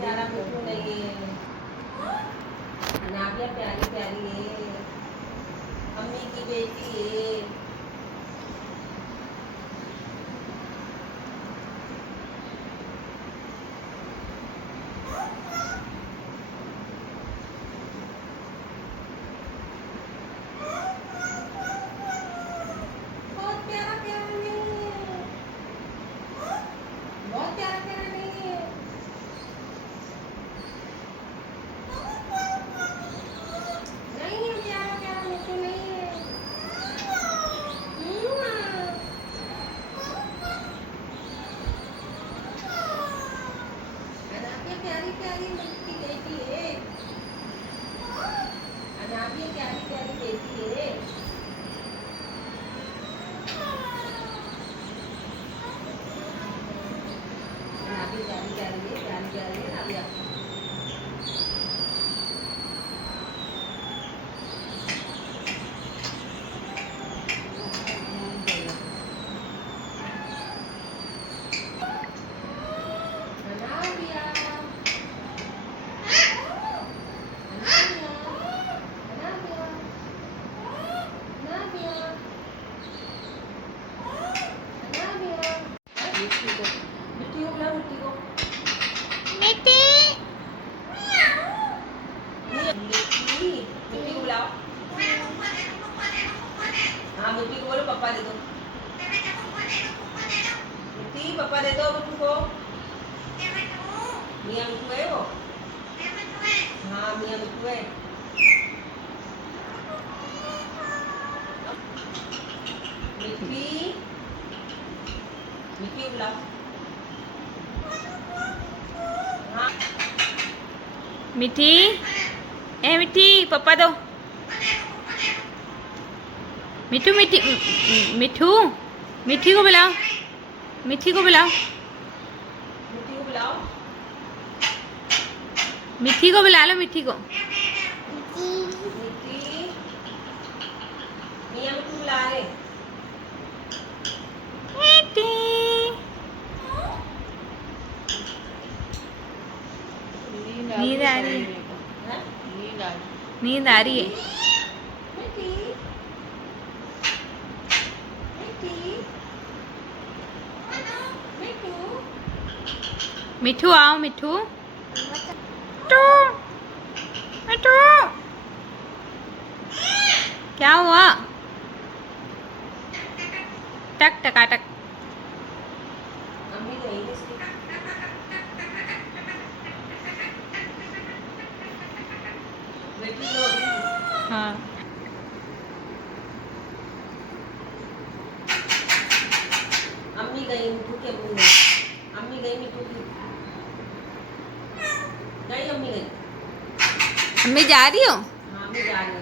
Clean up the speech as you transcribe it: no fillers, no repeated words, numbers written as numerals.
प्यारा मिठू नहीं है। अनाबिया प्यारी प्यारी है, अम्मी की बेटी है। बहुत प्यारा प्यारा नहीं है, बहुत प्यारा प्यारा नहीं है। नहीं है प्यारा प्यारा मिठू नहीं है। अनाबिया प्यारी प्यारी मिठी बेटी है, अनाबिया प्यारी प्यारी बेटी है। अनाबिया प्यारी प्यारी है, प्यारी प्यारी है अनाबिया। अनाबिया, अनाबिया, अनाबिया, अनाबिया, अनाबिया। मिट्टी को बुलाओ, मिट्टी को। मिट्टी मिट्टी को बुलाओ। हाँ मिट्टी को बोलो पापा दे दो। मिट्टी पापा दे दो मिट्टू को। मियाँ मिट्टू है वो। हाँ मियाँ मिट्टू है। मिट्टी मिट्टी को बुलाओ। हाँ मिठी, ए मिठी पापा दो। मिठू मिठी, मिठू मिठी को बुलाओ, मिठी को बुलाओ, मिट्टी को बुलाओ। मिठी को बुला लो, मिठी को। मिट्टी मियाँ मिट्टू बुला रहे। मिठी, नींद आ रही है, हाँ? नींद आ रही है। मिट्टी मिट्टी मिट्टू मिठू आओ, मिठू मिठू, मिठू क्या हुआ? टक टकाटक। अम्मी गई है इसकी। बेटी लो अभी। हाँ अम्मी गई मिठू की, अम्मी गई, अम्मी गई मिठू की, गई अम्मी गई। अम्मी जा रही हो? हाँ अम्मी जा रही है।